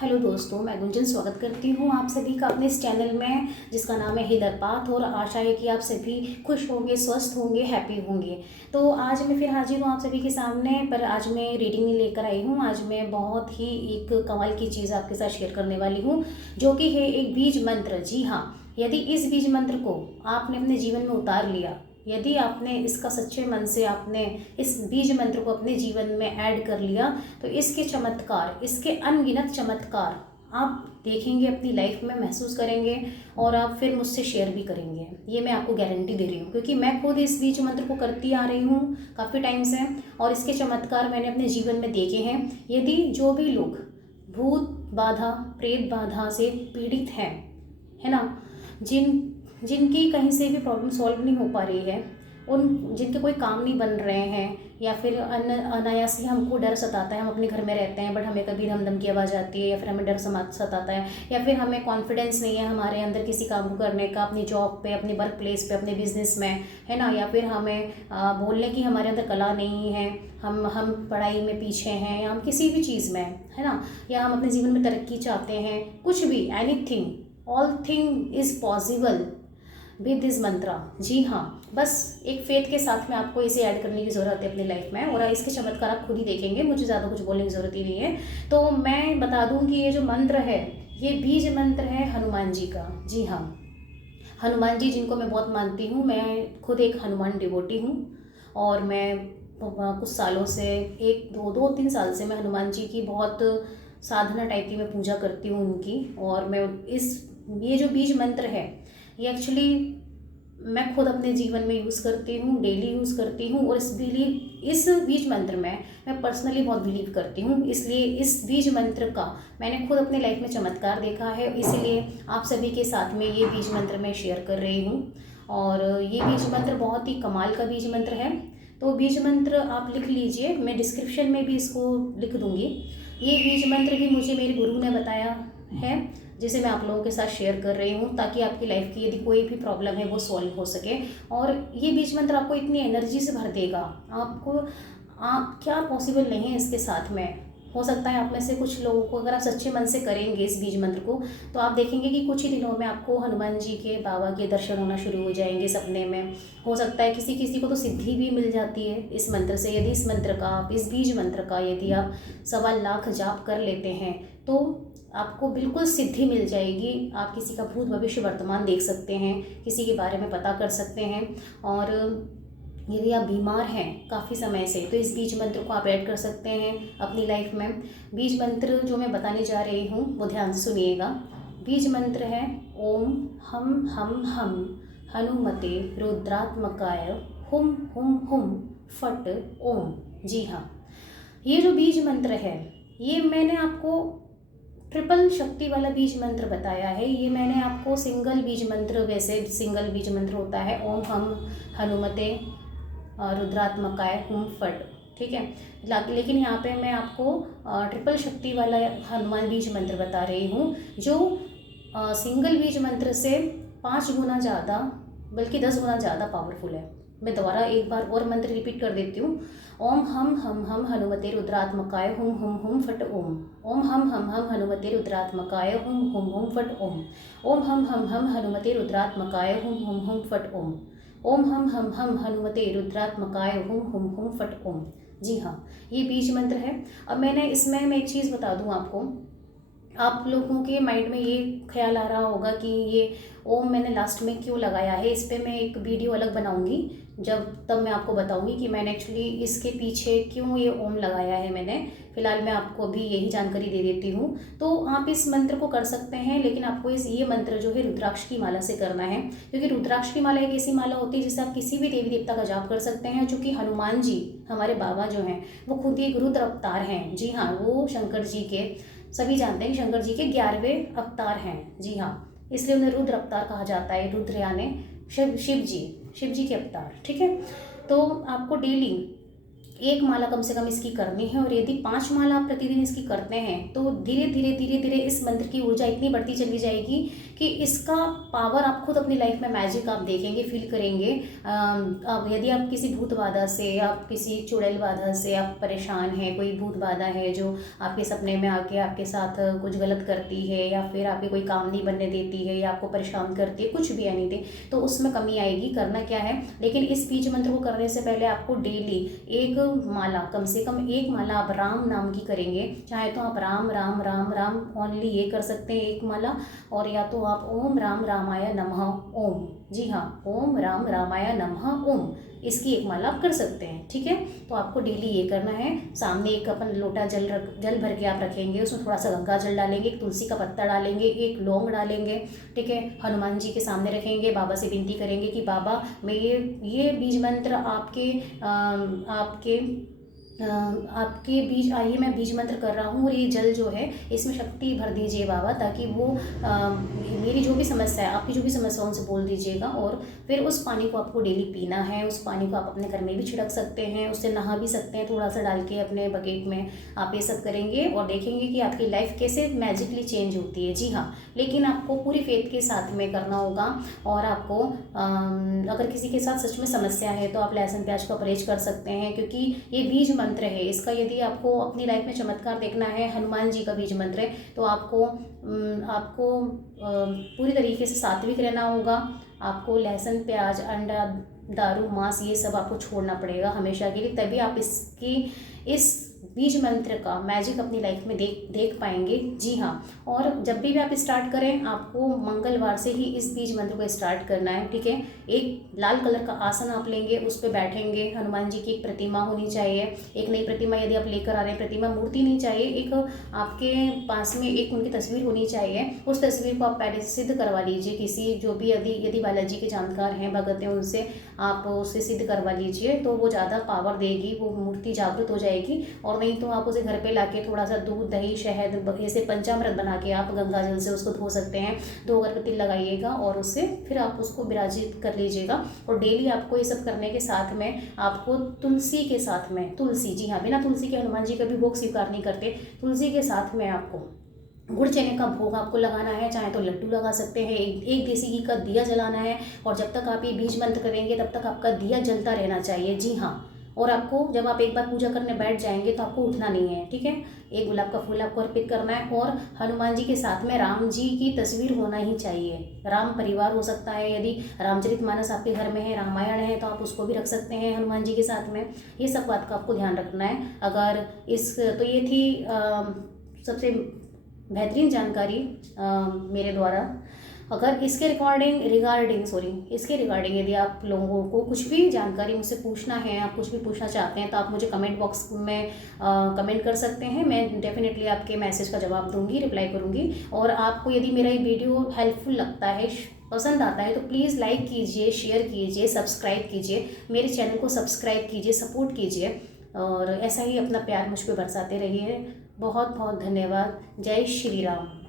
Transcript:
Hello दोस्तों, मैं गुंजन स्वागत करती हूँ आप सभी का अपने इस चैनल में जिसका नाम है हीलर पाथ। और आशा है कि आप सभी खुश होंगे, स्वस्थ होंगे, हैप्पी होंगे। तो आज मैं फिर हाजिर हूँ आप सभी के सामने। पर आज मैं रीडिंग नहीं लेकर आई हूँ। आज मैं बहुत ही एक कमाल की चीज़ आपके साथ शेयर करने वाली हूँ, जो कि है एक बीज मंत्र। जी हाँ, यदि इस बीज मंत्र को आपने अपने जीवन में उतार लिया, यदि आपने इसका सच्चे मन से आपने इस बीज मंत्र को अपने जीवन में ऐड कर लिया, तो इसके चमत्कार, इसके अनगिनत चमत्कार आप देखेंगे, अपनी लाइफ में महसूस करेंगे और आप फिर मुझसे शेयर भी करेंगे। ये मैं आपको गारंटी दे रही हूँ, क्योंकि मैं खुद इस बीज मंत्र को करती आ रही हूँ काफ़ी टाइम से, और इसके चमत्कार मैंने अपने जीवन में देखे हैं। यदि जो भी लोग भूत बाधा, प्रेत बाधा से पीड़ित हैं, है ना, जिनकी कहीं से भी प्रॉब्लम सॉल्व नहीं हो पा रही है, उन जिनके कोई काम नहीं बन रहे हैं, या फिर अनायास ही हमको डर सताता है। हम अपने घर में रहते हैं बट हमें कभी धम की आवाज़ आती है, या फिर हमें डर सताता है, या फिर हमें कॉन्फिडेंस नहीं है हमारे अंदर किसी काम को करने का, अपनी जॉब पे, अपनी वर्क प्लेस पे, अपने बिजनेस में, है ना, या फिर हमें बोलने की हमारे अंदर कला नहीं है, हम पढ़ाई में पीछे हैं, या हम किसी भी चीज़ में, है ना, या हम अपने जीवन में तरक्की चाहते हैं, कुछ भी, anything, all thing is possible with this mantra. जी हाँ, बस एक फेथ के साथ में आपको इसे ऐड करने की ज़रूरत है अपनी लाइफ में, और इसके चमत्कार आप खुद ही देखेंगे। मुझे ज़्यादा कुछ बोलने की ज़रूरत ही नहीं है। तो मैं बता दूं कि ये जो मंत्र है, ये बीज मंत्र है हनुमान जी का। जी हाँ, हनुमान जी जिनको मैं बहुत मानती हूँ। मैं खुद एक हनुमान डिवोटी हूँ, और मैं कुछ सालों से, एक दो तीन साल से मैं हनुमान जी की बहुत साधना टाइप की मैं पूजा करती हूँ उनकी। और मैं ये जो बीज मंत्र है, ये एक्चुअली मैं खुद अपने जीवन में यूज़ करती हूँ, डेली यूज़ करती हूँ। और इस बीज मंत्र में मैं पर्सनली बहुत बिलीव करती हूँ, इसलिए इस बीज मंत्र का मैंने खुद अपने लाइफ में चमत्कार देखा है। इसीलिए आप सभी के साथ में ये बीज मंत्र मैं शेयर कर रही हूँ। और ये बीज मंत्र बहुत ही कमाल का बीज मंत्र है। तो बीज मंत्र आप लिख लीजिए, मैं डिस्क्रिप्शन में भी इसको लिख दूँगी। ये बीज मंत्र भी मुझे मेरे गुरु ने बताया है, जिसे मैं आप लोगों के साथ शेयर कर रही हूँ, ताकि आपकी लाइफ की यदि कोई भी प्रॉब्लम है वो सॉल्व हो सके। और ये बीज मंत्र आपको इतनी एनर्जी से भर देगा, आपको आप क्या पॉसिबल नहीं है इसके साथ में। हो सकता है आप में से कुछ लोगों को, अगर आप सच्चे मन से करेंगे इस बीज मंत्र को, तो आप देखेंगे कि कुछ ही दिनों में आपको हनुमान जी के, बाबा के दर्शन होना शुरू हो जाएंगे सपने में। हो सकता है किसी किसी को तो सिद्धि भी मिल जाती है इस मंत्र से। यदि इस मंत्र का, आप इस बीज मंत्र का यदि आप 1.25 लाख जाप कर लेते हैं, तो आपको बिल्कुल सिद्धि मिल जाएगी। आप किसी का भूत भविष्य वर्तमान देख सकते हैं, किसी के बारे में पता कर सकते हैं। और यदि आप बीमार हैं काफ़ी समय से, तो इस बीज मंत्र को आप ऐड कर सकते हैं अपनी लाइफ में। बीज मंत्र जो मैं बताने जा रही हूँ वो ध्यान से सुनिएगा। बीज मंत्र है ओम हम हनुमते रुद्रात्मकाय हुम हुम हुम फट ओम। जी हाँ, ये जो बीज मंत्र है, ये मैंने आपको ट्रिपल शक्ति वाला बीज मंत्र बताया है। ये मैंने आपको सिंगल बीज मंत्र, वैसे सिंगल बीज मंत्र होता है ओम हम हनुमते रुद्रात्मकाय हुम फट, ठीक है। लेकिन यहाँ पे मैं आपको ट्रिपल शक्ति वाला हनुमान बीज मंत्र बता रही हूँ, जो सिंगल बीज मंत्र से 5 गुना ज़्यादा, बल्कि 10 गुना ज़्यादा पावरफुल है। मैं दोबारा एक बार और मंत्र रिपीट कर देती हूँ। ओम हम हनुमते रुद्रात्मकाय हुम हुम फट ओम। ओम हम हनुमते रुद्रात्मकाय हुम फट ओम। ओम हम हनुमते रुद्रात्मकाय हुम फट ओम। ओम हम हनुमते रुद्रात्मकाय हुम फट ओम। जी हाँ, ये बीज मंत्र है। अब मैं एक चीज़ बता दूँ आपको। आप लोगों के माइंड में ये ख्याल आ रहा होगा कि ये ओम मैंने लास्ट में क्यों लगाया है। इस पर मैं एक वीडियो अलग बनाऊंगी, तब मैं आपको बताऊंगी कि मैंने एक्चुअली इसके पीछे क्यों ये ओम लगाया है मैंने। फिलहाल मैं आपको अभी यही जानकारी दे देती हूँ। तो आप इस मंत्र को कर सकते हैं, लेकिन आपको ये मंत्र जो है रुद्राक्ष की माला से करना है, क्योंकि रुद्राक्ष की माला एक ऐसी माला होती है जिससे आप किसी भी देवी देवता का जाप कर सकते हैं। चूँकि हनुमान जी हमारे बाबा जो हैं, वो खुद ही एक रुद्र अवतार हैं। जी हाँ, वो शंकर जी के, सभी जानते हैं शंकर जी के 11वें अवतार हैं। जी हाँ, इसलिए उन्हें रुद्र अवतार कहा जाता है। रुद्र यानी शिव जी के अवतार, ठीक है। तो आपको डेली एक माला कम से कम इसकी करनी है। और यदि 5 माला आप प्रतिदिन इसकी करते हैं तो धीरे धीरे धीरे धीरे इस मंत्र की ऊर्जा इतनी बढ़ती चली जाएगी कि इसका पावर आप खुद अपनी लाइफ में मैजिक आप देखेंगे, फील करेंगे। अब यदि आप किसी भूत बाधा से, आप किसी चुड़ैल बाधा से आप परेशान हैं, कोई भूत बाधा है जो आपके सपने में आके आपके साथ कुछ गलत करती है या फिर आपके कोई काम नहीं बनने देती है या आपको परेशान करती है, कुछ भी एनीथिंग, तो उसमें कमी आएगी। करना क्या है, लेकिन इस बीज मंत्र को करने से पहले आपको डेली एक माला, कम से कम एक माला आप राम नाम की करेंगे। चाहे तो आप राम राम राम राम ओनली ये कर सकते हैं एक माला, और या तो आप ओम राम रामाय नमः ओम, जी हाँ, ओम राम रामाय नमः ओम, इसकी एक माला आप कर सकते हैं। ठीक है, तो आपको डेली ये करना है। सामने एक अपन लोटा जल भर के आप रखेंगे, उसमें थोड़ा सा गंगा जल डालेंगे, एक तुलसी का पत्ता डालेंगे, एक लौंग डालेंगे। ठीक है, हनुमान जी के सामने रखेंगे, बाबा से विनती करेंगे कि बाबा मैं ये बीज मंत्र आपके बीज आइए मैं बीज मंत्र कर रहा हूँ और ये जल जो है इसमें शक्ति भर दीजिए बाबा, ताकि वो मेरी जो भी समस्या है, आपकी जो भी समस्या उनसे बोल दीजिएगा। और फिर उस पानी को आपको डेली पीना है। उस पानी को आप अपने घर में भी छिड़क सकते हैं, उससे नहा भी सकते हैं, थोड़ा सा डाल के अपने बकेट में आप ये सब करेंगे और देखेंगे कि आपकी लाइफ कैसे मैजिकली चेंज होती है। जी हाँ, लेकिन आपको पूरी फेथ के साथ में करना होगा। और आपको अगर किसी के साथ सच में समस्या है तो आप लहसुन प्याज का परहेज कर सकते हैं, क्योंकि ये बीज मंत्र है। इसका यदि आपको अपनी लाइफ में चमत्कार देखना है, हनुमान जी का बीज मंत्र है, तो आपको पूरी तरीके से सात्विक रहना होगा। आपको लहसुन प्याज अंडा दारू मांस ये सब आपको छोड़ना पड़ेगा हमेशा के लिए, तभी आप इस बीज मंत्र का मैजिक अपनी लाइफ में देख पाएंगे। जी हाँ, और जब भी आप स्टार्ट करें आपको मंगलवार से ही इस बीज मंत्र को स्टार्ट करना है। ठीक है, एक लाल कलर का आसन आप लेंगे, उस पर बैठेंगे। हनुमान जी की एक प्रतिमा होनी चाहिए, एक नई प्रतिमा यदि आप लेकर आ रहे हैं, प्रतिमा मूर्ति नहीं चाहिए, एक आपके पास में एक उनकी तस्वीर होनी चाहिए। उस तस्वीर को आप पहले सिद्ध करवा लीजिए, किसी जो भी यदि बालाजी के जानकार हैं, भगत हैं, उनसे आप उसे सिद्ध करवा लीजिए, तो वो ज़्यादा पावर देगी, वो मूर्ति जागृत हो जाएगी। और नहीं तो आप उसे घर पे लाके थोड़ा सा दूध दही शहद ऐसे पंचामृत बना के आप गंगा जल से उसको धो सकते हैं। 2 अगरबत्ती लगाइएगा और उससे फिर आप उसको विराजित कर लीजिएगा। और डेली आपको ये सब करने के साथ में आपको तुलसी के साथ में, तुलसी, जी हाँ, बिना तुलसी के हनुमान जी कभी भोग स्वीकार नहीं करते, तुलसी के साथ में आपको गुड़ चने का भोग आपको लगाना है। चाहे तो लड्डू लगा सकते हैं, एक देसी घी का दिया जलाना है। और जब तक आप ये बीज मंत्र करेंगे तब तक आपका दिया जलता रहना चाहिए। जी हाँ, और आपको जब आप एक बार पूजा करने बैठ जाएंगे तो आपको उठना नहीं है। ठीक है, एक गुलाब का फूल आपको अर्पित करना है। और हनुमान जी के साथ में राम जी की तस्वीर होना ही चाहिए। राम परिवार हो सकता है, यदि रामचरितमानस आपके घर में है, रामायण है, तो आप उसको भी रख सकते हैं हनुमान जी के साथ में। ये सब बात का आपको ध्यान रखना है। अगर तो ये थी सबसे बेहतरीन जानकारी मेरे द्वारा। अगर इसके रिगार्डिंग यदि आप लोगों को कुछ भी जानकारी मुझसे पूछना है, आप कुछ भी पूछना चाहते हैं, तो आप मुझे कमेंट बॉक्स में कमेंट कर सकते हैं। मैं डेफिनेटली आपके मैसेज का जवाब दूंगी, रिप्लाई करूंगी। और आपको यदि मेरा ये वीडियो हेल्पफुल लगता है, पसंद आता है, तो प्लीज़ लाइक कीजिए, शेयर कीजिए, सब्सक्राइब कीजिए, मेरे चैनल को सब्सक्राइब कीजिए, सपोर्ट कीजिए। और ऐसा ही अपना प्यार मुझ पर बरसाते रहिए। बहुत बहुत धन्यवाद। जय श्री राम।